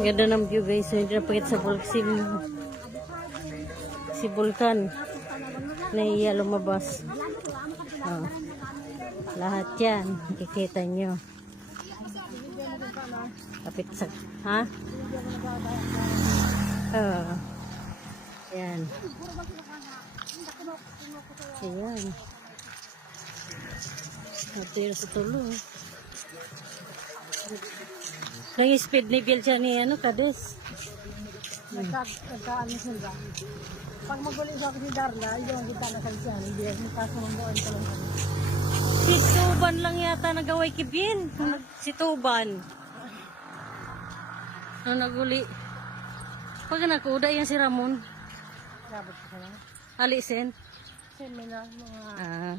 Ganda ng view guys. So, hindi napakit sa si Vulcan. Naiya lumabas. Oh. Lahat yan. Kikita nyo. Kapit sa... Ha? Yan. Ayan. Ito yung sa tulo. Nang-speed level siya ni Kades. Nagkaan sila. Pag maguling sa akin si Darla, yung kita na kalsiyan. Hindi ako kasunundoan ko lang. Si Tuban lang yata nagaway kibin. Si Tuban. Ano naguli? Pag nakuda yan si Ramon. Dapat ko na. Alisen. Seminar mga...